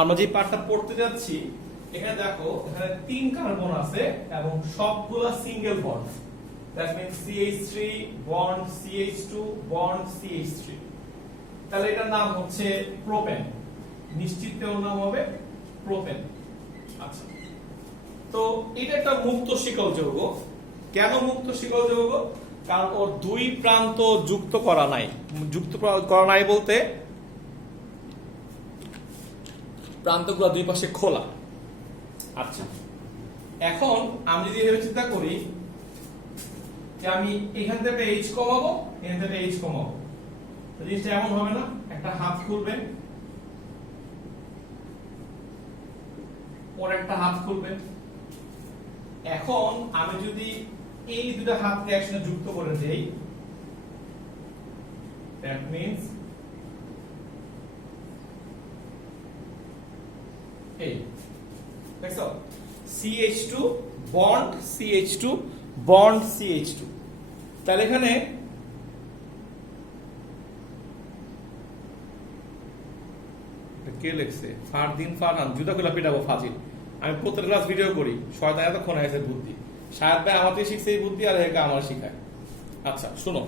আমরা যে পার্টটা পড়তে যাচ্ছি এখানে দেখো এখানে 3 কার্বন আছে এবং সবগুলা single bond. That means CH3 bond CH2 bond CH3। তাহলে এটার নাম হচ্ছে প্রোপেন, নিশ্চিত এর নাম হবে প্রোপেন। আচ্ছা, তো এটা একটা মুক্ত শিকল যৌগ। কেন মুক্ত শিকল যৌগ? কারণ ওর দুই প্রান্ত যুক্ত করা নাই। যুক্ত করা নাই বলতে প্রান্তগুলো দুই পাশে খোলা। আচ্ছা, এখন আমি যদি এভাবে চিন্তা করি যে আমি এখান থেকে H কমাবো, এখান থেকে H কমাবো, তো জিনিসটা এমন হবে না? একটা হাত খুলবে, ওর একটা হাত খুলবে। এখন আমি যদি এই দুটো হাতকে একসাথে যুক্ত করে দেই, দ্যাট মিন্স এই দেখছো CH2 bond CH2 bond CH2। তাহলে এখানে কে লিখছে? ফারদিন ফারহান, জুতা খোলা পিটাবো ফাজিল। আমি প্রত্যেক ক্লাস ভিডিও করি, শয়তান এতক্ষণ আছে বুদ্ধি। শায়দ ভাই আমাকে শিখছে এই বুদ্ধি, আর একা আমার শিখায়। আচ্ছা শুনো,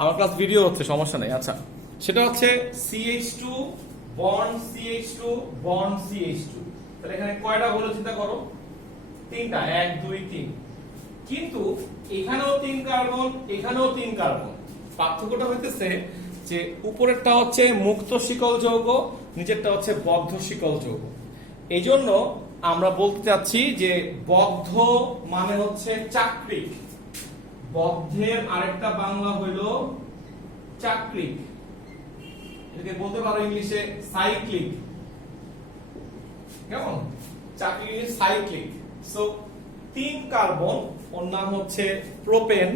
আমার ক্লাস ভিডিও হচ্ছে, সমস্যা নেই। আচ্ছা, সেটা হচ্ছে CH2 bond CH2 bond CH2। তাহলে এখানে কয়টা হলো চিন্তা করো? 3টা, 1 2 3। কিন্তু এখানেও 3 কার্বন, এখানেও 3 কার্বন। পার্থক্যটা হইতেছে যে উপরেরটা হচ্ছে মুক্ত শিকল যৌগ, নিচেরটা হচ্ছে বদ্ধ শিকল যৌগ। এই জন্য আমরা বলতে চাচ্ছি যে বদ্ধ মানে হচ্ছে চাক্রিক। বদ্ধের আরেকটা বাংলা হইল চাক্রিক। এটাকে বলতে পারো ইংলিশে সাইক্লিক। কেমন? চাক্রিক সাইক্লিক। সো 3 কার্বন, ওর নাম হচ্ছে প্রোপেন।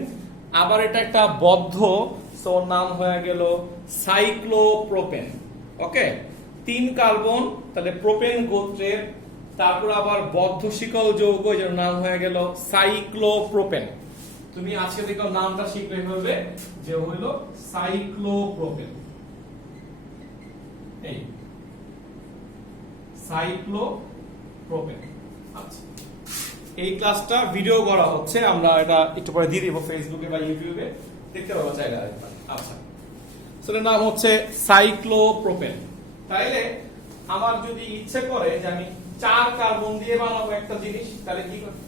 আবার এটা একটা বদ্ধ, সো ওর নাম হয়ে গেল সাইক্লোপ্রোপেন। ওকে, 3 কার্বন, তাহলে প্রোপেন গোত্রের। তারপর আবার বদ্ধ শিকল যৌগ, এর নাম হয়ে গেল সাইক্লোপ্রোপেন। তুমি আজকে দেখো নামটা শিখলে হবে যে হলো সাইক্লোপ্রোপেন। এই সাইক্লোপ্রোপেন। আচ্ছা, এই ক্লাসটা ভিডিও করা হচ্ছে, আমরা এটা একটু পরে দিয়ে দিব ফেসবুকে বা ইউটিউবে, দেখতে পাবো চাইলে আরেকবার। আচ্ছা, সেটার নাম হচ্ছে সাইক্লোপ্রোপেন। তাইলে আমার যদি ইচ্ছে করে যে আমি 4 কার্বন দিয়ে বানাবো একটা জিনিস, তাহলে কি করব?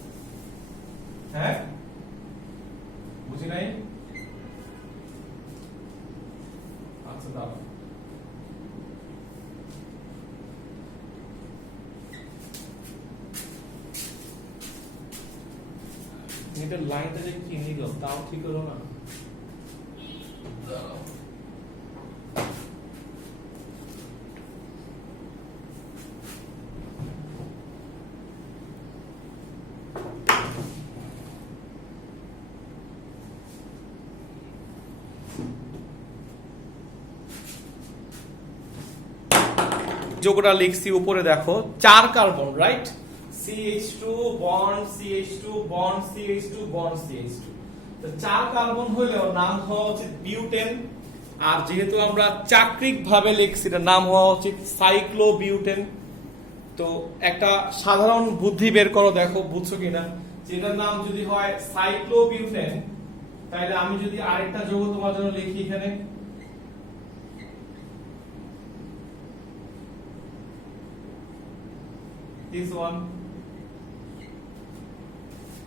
হ্যাঁ, বুঝি নাই। আচ্ছা দাঁড়াও, এটা লাইনটা যে কি নিল তাও ঠিক হলো না। দাঁড়াও, যোগটা লিখছি উপরে দেখো 4 carbon, right? CH2 bond CH2 bond CH2 bond CH2। তো 4 কার্বন হলেও নাম হওয়া উচিত বিউটেন। আর যেহেতু আমরা চাক্রিক ভাবে লিখছি, এটার নাম হওয়া উচিত সাইক্লোবিউটেন। তো একটা সাধারণ বুদ্ধি বের করো, দেখো বুঝছো কিনা। যেটার নাম যদি হয় সাইক্লোবিউটেন, তাহলে আমি যদি আরেকটা যৌগ তোমার জন্য লিখি এখানে, this one,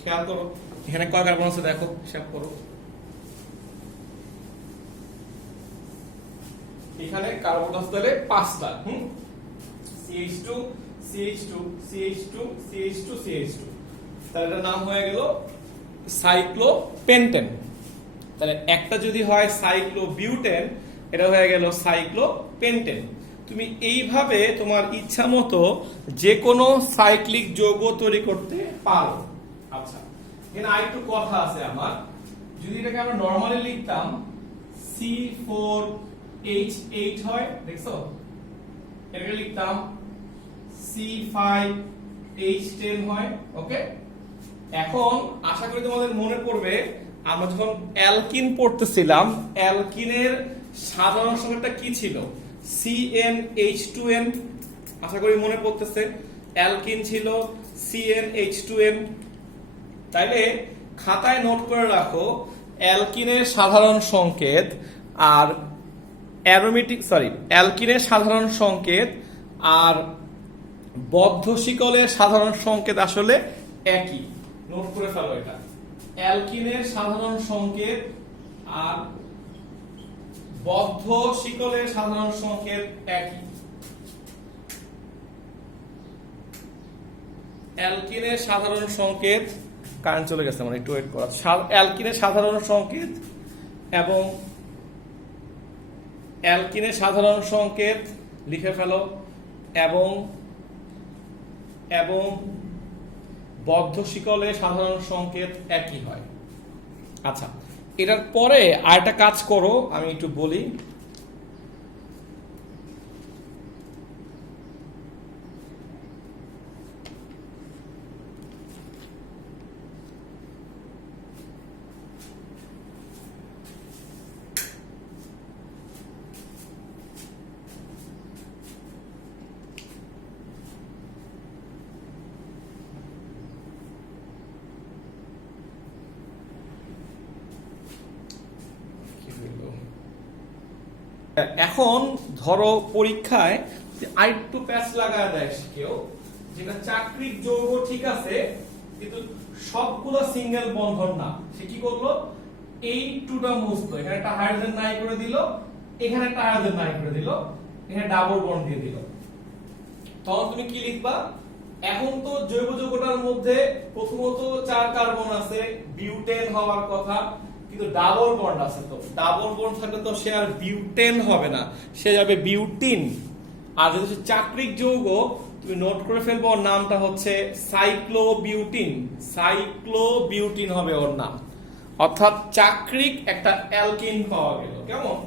খেয়াল করো এখানে কয় কার্বন আছে দেখো, হিসাব করো। এখানে কার্বন আছে তাহলে 5টা। CH2 CH2 CH2 CH2 CH2। তাহলে এটার নাম হয়ে গেল সাইক্লোপেন্টেন। তাহলে একটা যদি হয় সাইক্লোবিউটেন, এটা হয়ে গেল সাইক্লোপেন্টেন। তুমি এইভাবে তোমার ইচ্ছা মতো যে কোনো সাইক্লিক যৌগ তৈরি করতে পারো। আচ্ছা, এখানে আরেকটু কথা আছে আমার। যদি এটাকে আমরা নরমালি লিখতাম C4H8 হয়, দেখছো? এটাকে লিখতাম C5H10 হয়। ওকে, এখন আশা করি তোমাদের মনে পড়বে আমরা যখন অ্যালকিন পড়তেছিলাম, অ্যালকিনের সাধারণ সংখ্যাটা কি ছিল? CnH2n। আশা করি মনে পড়তেছে। অ্যালকিন ছিল CnH2n। তাইলে খাতায় নোট করে রাখো অ্যালকিনের সাধারণ সংকেত আর অ্যালকিনের সাধারণ সংকেত আর বদ্ধ শিকলের সাধারণ সংকেত আসলে একই। নোট করে ফেলো এটা। অ্যালকিনের সাধারণ সংকেত আর বদ্ধ শিকলের সাধারণ সংকেত একই। অ্যালকিনের সাধারণ সংকেত, কারেন্ট চলে গেছে মানে একটু ওয়েট করা। অ্যালকিনের সাধারণ সংকেত এবং অ্যালকিনের সাধারণ সংকেত লিখে ফেলো এবং বদ্ধ শিকলের সাধারণ সংকেত একই হয়। আচ্ছা, এটার পরে আরেকটা কাজ করো, আমি একটু বলি। এখন ধরো পরীক্ষায় আরেকটু প্যাচ লাগায় দেয় কেউ, যেটা চাকরিক যৌগ ঠিক আছে কিন্তু সবগুলো সিঙ্গেল বন্ধন না, সে কি করলো, এই টুটা মুছলো, এখানে একটা হাইড্রোজেন নাই করে দিল, এখানে একটা হাইড্রোজেন নাই করে দিল, এখানে ডাবল বন্ড দিয়ে দিল। তখন তুমি কি লিখবা? এখন তো জৈব যৌগটার মধ্যে প্রথমত 4 কার্বন আছে, বিউটেন হওয়ার কথা, কিন্তু ডাবল বন্ড আছে। তো ডাবল বন্ড থাকলে তো সে আর বিউটেন হবে না, সে যাবে বিউটিন। আর যদি চাকরিক যৌগ, তুমি নোট করে ফেলবো, ওর নামটা হচ্ছে সাইক্লোবিউটিন। সাইক্লোবিউটিন হবে ওর নাম। অর্থাৎ চাকরিক একটা অ্যালকিন পাওয়া গেল। কেমন?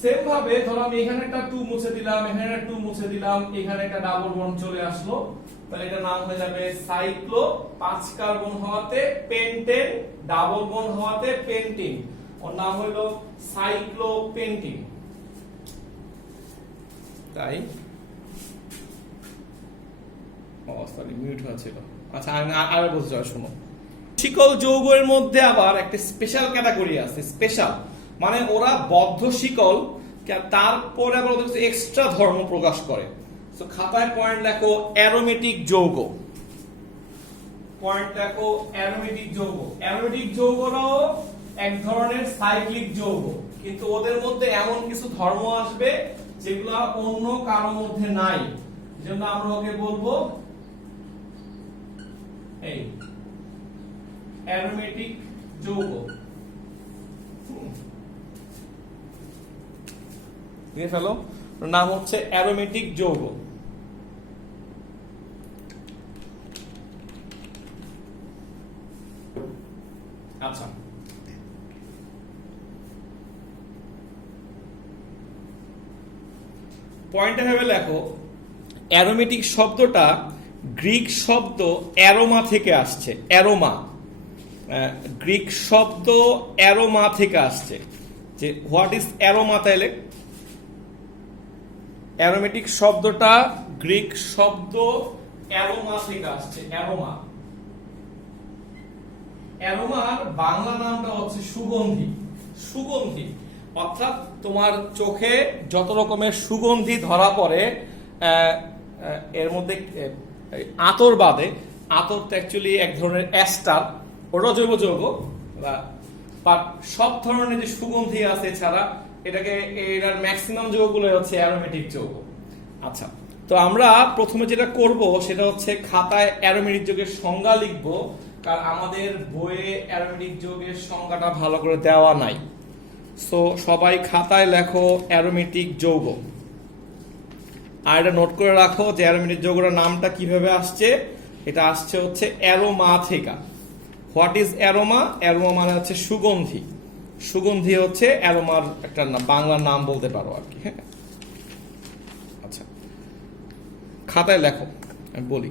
সেম ভাবে ধরো আমি এখানে একটা 2 মুছে দিলাম, এখানে একটা 2 মুছে দিলাম, এখানে একটা ডাবল বন্ড চলে আসলো, তাহলে এটা নাম হয়ে যাবে সাইক্লো, 5 কার্বন হওয়াতে পেন্টেন, ডাবল বন্ড হওয়াতে পেন্টিন, ওর নাম হলো সাইক্লোপেন্টিন। তাই সরি মিউট হয়েছিল। আচ্ছা আমি আর বলতে চাই, শোনো, শিকল যৌগের মধ্যে আবার একটা স্পেশাল ক্যাটাগরি আছে। স্পেশাল মানে ওরা বদ্ধ শিকল, তারপরে আবার ওদের এক্সট্রা ধর্ম প্রকাশ করে। তো খাতায় পয়েন্ট লেখো অ্যারোমেটিক যৌগ। পয়েন্ট লেখো অ্যারোমেটিক যৌগ। অ্যারোমেটিক যৌগরাও এক ধরনের সাইক্লিক যৌগ, কিন্তু ওদের মধ্যে এমন কিছু ধর্ম আসবে যেগুলো অন্য কারোর মধ্যে নাই। যেমন আমরা ওকে বলবো এই অ্যারোমেটিক যৌগ। নিয়ে ফেলো, নাম হচ্ছে অ্যারোমেটিক যৌগ। আচ্ছা, পয়েন্টে ভেবে লেখো, অ্যারোমেটিক শব্দটা গ্রিক শব্দ অ্যারোমা থেকে আসছে। অ্যারোমা, গ্রিক শব্দ অ্যারোমা থেকে আসছে। যে হোয়াট ইজ অ্যারোমা? তাইলে অ্যারোমেটিক শব্দটা গ্রিক শব্দ অ্যারোমা থেকে আসছে। অ্যারোমা, অ্যারোমার বাংলা নামটা হচ্ছে সুগন্ধি। সুগন্ধি অর্থাৎ তোমার চোখে যত রকমের সুগন্ধি ধরা পড়ে, এর মধ্যে আতর বাদে, আতর তো অ্যাকচুয়ালি এক ধরনের অ্যাস্টার, ওটা জৈব যৌগ, বাট সব ধরনের যে সুগন্ধি আছে ছাড়া এটাকে, এর ম্যাক্সিমাম যৌগগুলো হচ্ছে অ্যারোমেটিক যৌগ। আচ্ছা, তো আমরা প্রথমে যেটা করব সেটা হচ্ছে খাতায় অ্যারোমেটিক যৌগের সংজ্ঞা লিখব, কারণ আমাদের বইয়ে অ্যারোমেটিক যৌগের সংজ্ঞাটা ভালো করে দেওয়া নাই। সো সবাই খাতায় লেখো অ্যারোমেটিক যৌগ। আর এটা নোট করে রাখো যে অ্যারোমেটিক যৌগের নামটা কিভাবে আসছে। এটা আসছে হচ্ছে অ্যারোমা থেকে। What is aroma? অ্যারোমা মানে হচ্ছে সুগন্ধি। সুগন্ধি হচ্ছে অ্যারোমার একটা বাংলা নাম বলতে পারো আর কি। হ্যাঁ, আচ্ছা, খাতায় লেখো, আমি বলি।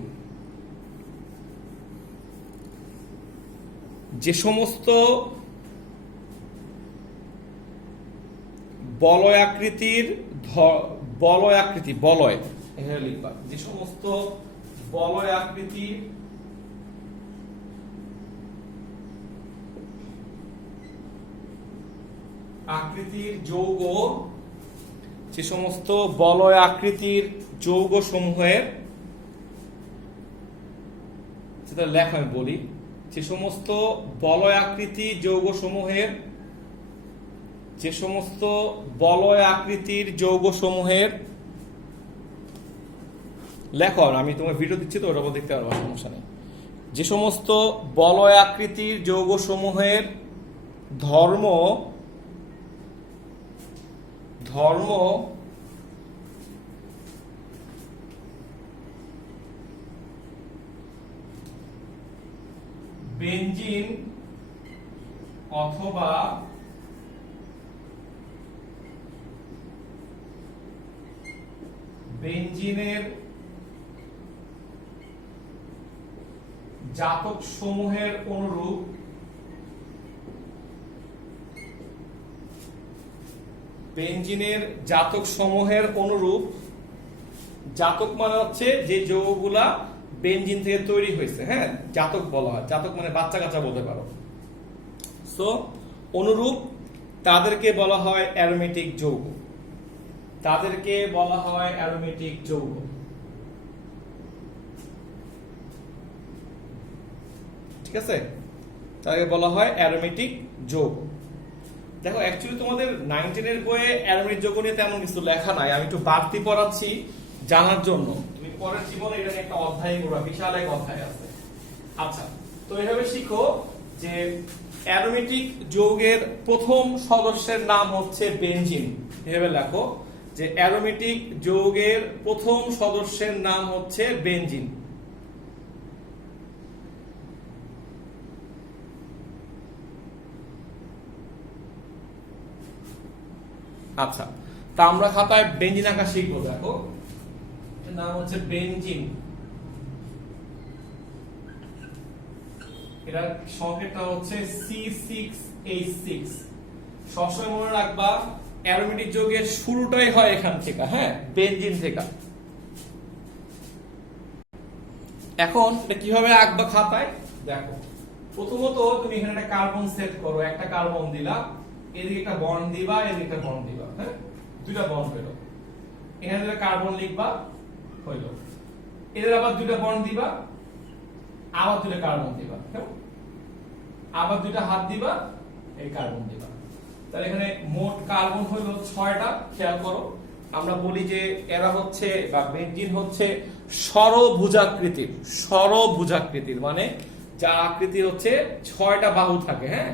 যে সমস্ত বলয় আকৃতির, বলয় এখানে লিখবা যে সমস্ত বলয় আকৃতির যৌগ, যে সমস্ত বলয় আকৃতির যৌগ সমূহের, যেটা লেখা আমি বলি, যে সমস্ত বলয় আকৃতির যৌগ সমূহের, যে সমস্ত বলয় আকৃতির যৌগ সমূহের, লেখো, আমি তোমার ভিডিও দিচ্ছি তো ওটা দেখতে পারবো, সমস্যা নেই। যে সমস্ত বলয় আকৃতির যৌগ সমূহের ধর্ম বেনজিন অথবা বেনজিনের জাতক সমূহের অনুরূপ, বেনজিনের জাতক সমূহের অনুরূপ, জাতক মানে হচ্ছে যে যৌগগুলা বেনজিন থেকে তৈরি হয়েছে, হ্যাঁ, জাতক বলা হয়। জাতক মানে বাচ্চা কাচ্চা বলতে পারো। সো অনুরূপ তাদেরকে বলা হয় অ্যারোমেটিক যৌগ, তাদেরকে বলা হয় অ্যারোমেটিক যৌগ। ঠিক আছে, তাকে বলা হয় অ্যারোমেটিক যৌগ। দেখো অ্যাকচুয়ালি তোমাদের 9-10 এর বইয়ে অ্যারোমেটিক যৌগ নিয়ে তেমন কিছু লেখা নাই, আমি একটু বাড়তি পড়াচ্ছি জানার জন্য। তুমি পরের জীবনে এটা নিয়ে একটা অধ্যায় করবা, বিশাল এক অধ্যায় আছে। আচ্ছা, তো এভাবে শিখো যে অ্যারোমেটিক যৌগের প্রথম সদস্যের নাম হচ্ছে বেনজিন। এভাবে লেখো যে অ্যারোমেটিক যৌগের প্রথম সদস্যের নাম হচ্ছে বেনজিন। আচ্ছা, তা আমরা খাতায় বেনজিন আঁকা শিখবো। দেখো এর নাম হচ্ছে বেনজিন, এটার সংকেতটা হচ্ছে C6H6। সবসময় মনে রাখবা অ্যারোমেটিক যৌগের শুরুটাই হয় এখান থেকে, হ্যাঁ, বেনজিন থেকে। এখন এটা কিভাবে আঁকবা খাতায় দেখো। প্রথমত তুমি এখানে একটা কার্বন সেট করো, একটা কার্বন দিলা, এদিকে একটা বন্ড দিবা, এদিকে একটা বন্ড দিবা, হ্যাঁ, দুইটা বন্ড হলো। এখানে একটা কার্বন লিখবা, হইলো। এদের আবার দুইটা বন্ড দিবা, আবার দুইটা কার্বন দিবা, আবার দুইটা হাত দিবা, এই কার্বন দিবা। তাহলে এখানে মোট কার্বন হলো 6টা। খেয়াল করো, আমরা বলি যে এরা হচ্ছে বা বেনজিন হচ্ছে ষড়ভুজাকৃতির। ষড়ভুজাকৃতির মানে যা আকৃতি হচ্ছে 6টা বাহু থাকে, হ্যাঁ,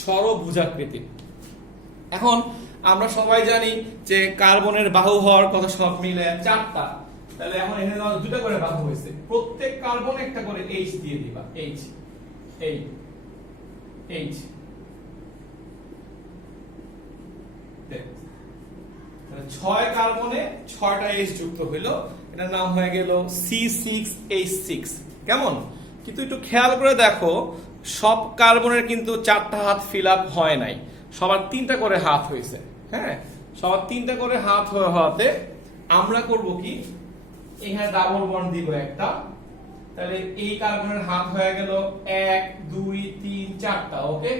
ষড়ভুজাকৃতির। এখন আমরা সবাই জানি যে কার্বনের বাহু হওয়ার কথা সব মিলে 4টা। তাহলে এখন এখানে দুটো করে বাহু হয়েছে, প্রত্যেক কার্বন একটা করে H দিয়ে দিবা, H, এই H। তাহলে 6 কার্বনে 6টা H যুক্ত হইলো, এটার নাম হয়ে গেল C6H6। কেমন? কিন্তু একটু খেয়াল করে দেখো, সব কার্বনের কিন্তু 4টা হাত ফিল আপ হয় নাই, সবার 3টা করে হাত হয়েছে, হ্যাঁ, সবার 3টা করে হাত হওয়াতে আমরা করব কি, এখানে ডাবল বন্ড দিব একটা। তাহলে এই কার্বনের হাত হয়ে গেল 1 2 3 4টা। ওকে,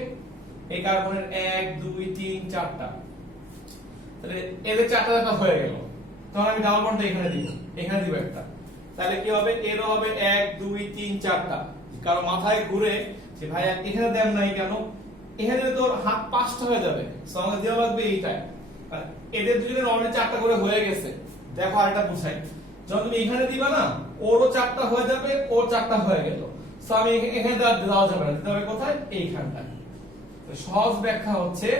এই কার্বনের 1 2 3 4টা। তাহলে এদের 4টা হয়ে গেল, তখন আমি ডাবল বন্ডটা এখানে দিব, এখানে দিব একটা। তাহলে কি হবে, এরও হবে 1 2 3 4টা। কারো মাথায় ঘুরে যে ভাই এখানে দেন নাই কেন, এখানে তোর হাত 5টা হয়ে যাবে, সো আমাকে দেওয়া লাগবে এইটাই। আর এদের দুজনের অলরেডি 4টা করে হয়ে গেছে। দেখো আরেকটা বুঝাই, যখন তুমি এখানে দিবা না, ওরও 4টা হয়ে যাবে, ওর 4টা হয়ে গেল, সো আমি এখানে দেওয়া যাবে না, দিতে হবে কোথায়, এইখানটায়। সহজ ব্যাখ্যা হচ্ছে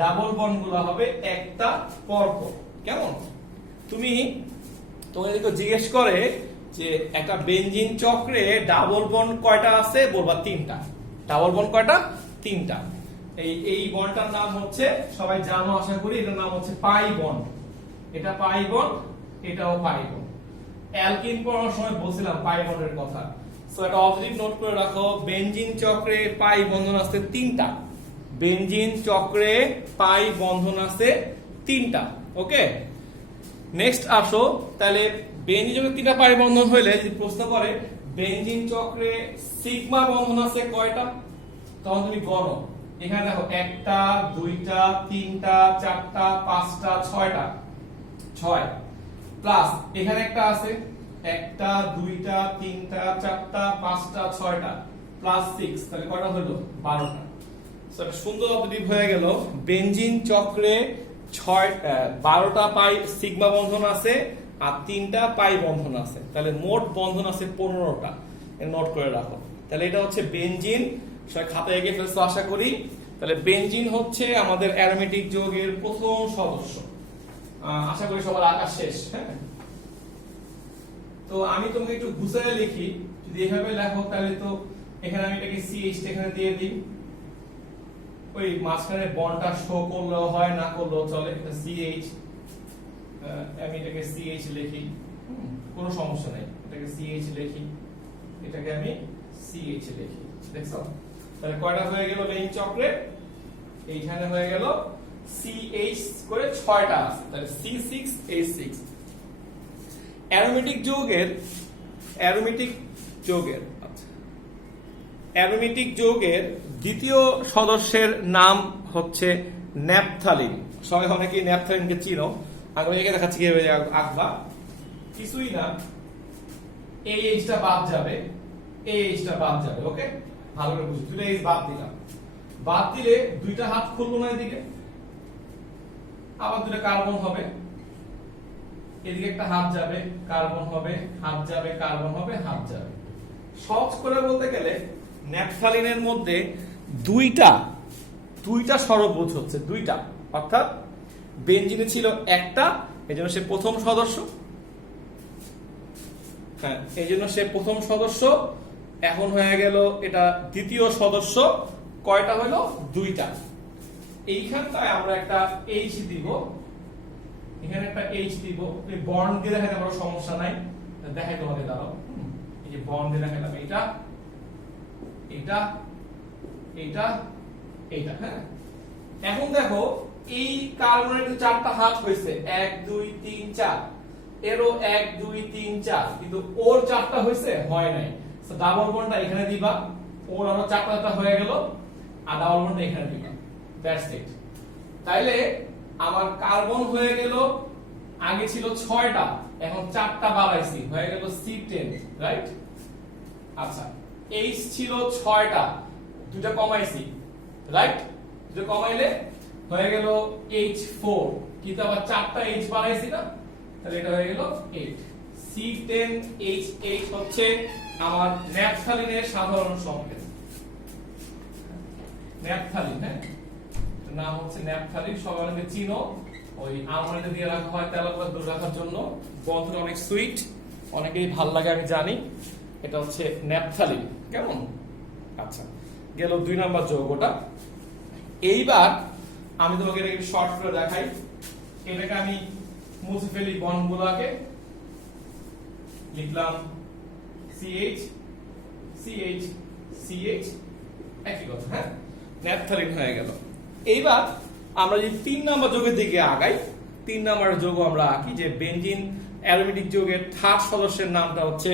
ডাবল বন্ড গুলো হবে একটা পর পর। কেমন? তুমি তোমাকে যদি জিজ্ঞেস করে যে একটা বেনজিন চক্রে ডাবল বন্ড কয়টা আছে, বলবা 3টা। ডাবল বন্ড কয়টা? 3টা। এই বন্ডটার নাম হচ্ছে, সবাই জানো আশা করি, এটার নাম হচ্ছে পাই বন্ড। এটা পাই বন্ড, এটাও পাই বন্ড। অ্যালকিন পড়ার সময় বলছিলাম পাই বন্ডের কথা, সো এটা অবজেক্টিভ নোট করে রাখো। বেনজিন চক্রে পাই বন্ধন আছে 3টা। বেনজিন চক্রে পাই বন্ধন আছে 3টা। ওকে, নেক্সট আসো, তাহলে বেনজিন যৌগে 3টা পাই বন্ধন হইলে যদি প্রশ্ন করে বেনজিন চক্রে সিগমা বন্ধন আছে কয়টা, তখন তুমি গণো। এখানে দেখো 1টা 2টা 3টা 4টা 5টা 6টা 6 প্লাস এখানে একটা আছে 1টা 2টা 3টা 4টা 5টা 6টা প্লাস 6, তাহলে কয়টা হলো 12টা। সো সুন্দর অবজেক্টিভ হয়ে গেল বেনজিন চক্রে 12টা পাই সিগমা বন্ধন আছে আর 3টা পাই বন্ধন আছে, তাহলে মোট বন্ধন আছে 15টা। নোট করে রাখো। তাহলে এটা হচ্ছে বেনজিন, সবাই খাতায় এগিয়ে ফেলছো আশা করি। তাহলে বেনজিন হচ্ছে আমাদের অ্যারোমেটিক যৌগের প্রথম সদস্য। আশা করি সবার আঁকা শেষ। হ্যাঁ, তো আমি তোমাকে একটু গুছিয়ে লিখি। যদি এভাবে লেখো তাহলে তো এখানে আমি এটাকে CH এখানে দিয়ে দিই, ওই মাঝখানে বন্ডটা শো করলেও হয় না করলেও চলে। এটা CH, আমি এটাকে CH লিখি, কোনো সমস্যা নাই। এটাকে CH লিখি, এটাকে আমি CH লিখি। দেখছো তাহলে কয়টা হয়ে গেল বেনজিন চক্রে? এইখানে হয়ে গেল CH করে 6টা আছে, তাহলে C6H6। অ্যারোমেটিক যৌগের দ্বিতীয় সদস্যের নাম হচ্ছে ন্যাপথালিন। সবাই অনেকেই ন্যাপথালিনকে চিনো। আমি একে দেখাচ্ছি কিভাবে আঁকবা। কিছুই না, এই এইচটা বাদ যাবে, এই এইচটা বাদ যাবে। ওকে, ভালো করে বুঝো। দুটো এইচ বাদ দিলাম, বাদ দিলে দুইটা হাত খুলবো না এদিকে, আবার দুটো কার্বন হবে। এদিকে একটা হাত যাবে, কার্বন হবে, হাত যাবে, কার্বন হবে, হাত যাবে। সহজ করে বলতে গেলে ন্যাপথালিনের মধ্যে দুইটা ষড়ভুজ হচ্ছে, দুইটা। অর্থাৎ বেনজিনে ছিল একটা, এজন্য সে প্রথম সদস্য। হ্যাঁ, এইজন্য সে প্রথম সদস্য। এখন হয়ে গেল এটা দ্বিতীয় সদস্য। কয়টা হলো? 2টা। এইখানটায় আমরা একটা H দিব, এখানে একটা H দিব। এই বন্ড দিয়ে দেখাতে বড় সমস্যা নাই, দেখাই তোমাকে। দাঁড়াও, এই যে বন্ড দিয়ে দেখালাম, এটা এটা এটা এটা। হ্যাঁ, এখন দেখো এই কার্বনের 4টা হাত হয়েছে, 1 2 3 4, এরও 1 2 3 4, কিন্তু ওর 4টা হয়েছে, হয় নাই। সো ডাবল বন্ডটা এখানে দিবা, ওর আরো 4টা হয়ে গেল, আর ডাবল বন্ডটা এখানে দিবা। That's it. তাইলে আমার কার্বন হয়ে গেল, আগে ছিল 6টা, এখন 4টা বাড়াইছি, হয়ে গেল C10, রাইট? আচ্ছা, H ছিল 6টা, 2টা কমাইছি, রাইট? 2টা কমাইলে হয়ে গেল H4, কিন্তু আবার 4টা H বাড়াইছি না, তাহলে এটা হয়ে গেল 8। C10H8 হচ্ছে আমার ন্যাপথালিনের সাধারণ সংকেত। ন্যাপথালিন, হ্যাঁ, নাম হচ্ছে ন্যাপথালিন। সবাই অনেকে চিনো, ওই আমরাতে দিয়ে রাখা হয় তেলাপোকা দূর রাখার জন্য। গন্ধটা অনেক সুইট, অনেকেই ভাল লাগে আমি জানি। এটা হচ্ছে ন্যাপথালিন। কেমন? আচ্ছা, গেল 2 নাম্বার যৌগটা। এইবার আমি তোমাকে এটাকে শর্ট করে দেখাই। এটাকে আমি মুছে ফেলি বন্ডগুলোকে। লিখলাম CH CH CH, একই কথা। হ্যাঁ, ন্যাপথালিন হয়ে গেল। এইবার আমরা যে 3 নাম্বার যৌগের দিকে আগাই, 3 নাম্বার যৌগ আমরা আঁকি যে বেনজিন অ্যারোমেটিক যৌগের থার্ড সদস্যের নামটা হচ্ছে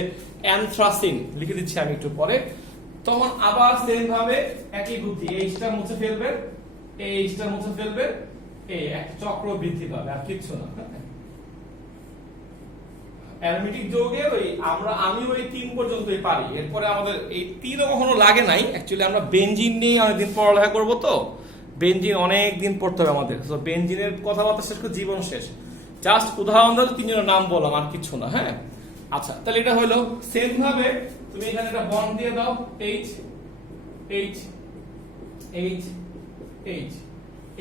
অ্যানথ্রাসিন। লিখে দিচ্ছি আমি একটু পরে। তখন আবার সেম ভাবে একই বুদ্ধি, এইচটা মুছে ফেলবেন, এইচটা মুছে ফেলবেন, এই এক চক্র বৃদ্ধি পাবে, আর কিচ্ছু না। অ্যারোমেটিক যৌগে আমি ওই 3 পর্যন্তই পারি। এরপরে আমাদের এই 3ও কখনো লাগে নাই। অ্যাকচুয়ালি আমরা বেনজিন নিয়ে অনেকদিন পড়ালেখা করব, তো বেনজিন অনেক দিন পড়তে হবে আমাদের। তো বেনজিনের কথাবার্তা শেষ করে জীবন শেষ। জাস্ট উদাহরণ দিলে 3 জনের নাম বললাম, আর কিছু না। হ্যাঁ, আচ্ছা, তাহলে এটা হলো সেম ভাবে তুমি এখানে একটা বন্ড দিয়ে দাও, H H H H,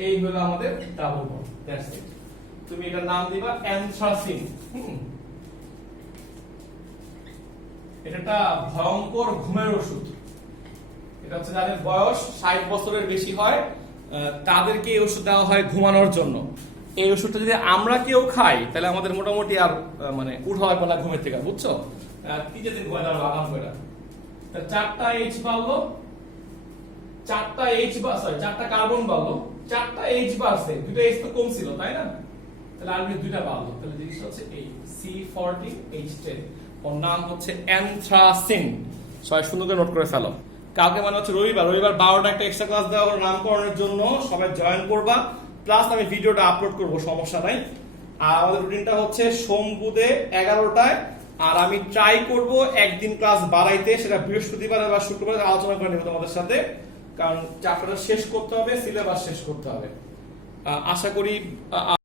এই হলো আমাদের ডাবল বন্ড। That's it. তুমি এটার নাম দিবা অ্যানথ্রাসিন। এটা একটা ভয়ঙ্কর ঘুমের ওষুধ। এটা হচ্ছে যাদের বয়স 60 বছরের বেশি হয় তাদেরকে এই ওষুধ দেওয়া হয় ঘুমানোর জন্য। এই ওষুধটা যদি আমরা কেউ খাই তাহলে আমাদের মোটামুটি আর মানে উঠা হয় না ঘুমের থেকে, বুঝছো? তিনটে দিন ঘুমাতে পারবো আরাম করে। 4টা H বাড়লো, 4টা কার্বন বাড়লো, 4টা H বাড়ছে, 2টা H তো কম ছিল, তাই না? তাহলে আর 2টা বাড়লো, তাহলে জিনিসটা হচ্ছে এই C40H10, ওর নাম হচ্ছে অ্যানথ্রাসিন। সবাই সুন্দর করে নোট করে ফেলো। কালকে মানে হচ্ছে রবিবার 12টা একটা এক্সট্রা ক্লাস দেওয়া হলো নামকরণের জন্য, সবাই জয়েন করবা, প্লাস আমি ভিডিওটা আপলোড করব, সমস্যা নাই। আর আমাদের রুটিনটা হচ্ছে সোম বুধে 11টায়, আর আমি ট্রাই করব একদিন ক্লাস বাড়াইতে, সেটা বৃহস্পতিবার বা শুক্রবার আলোচনা করে নেব তোমাদের সাথে, কারণ চ্যাপ্টারটা শেষ করতে হবে, সিলেবাস শেষ করতে হবে। আশা করি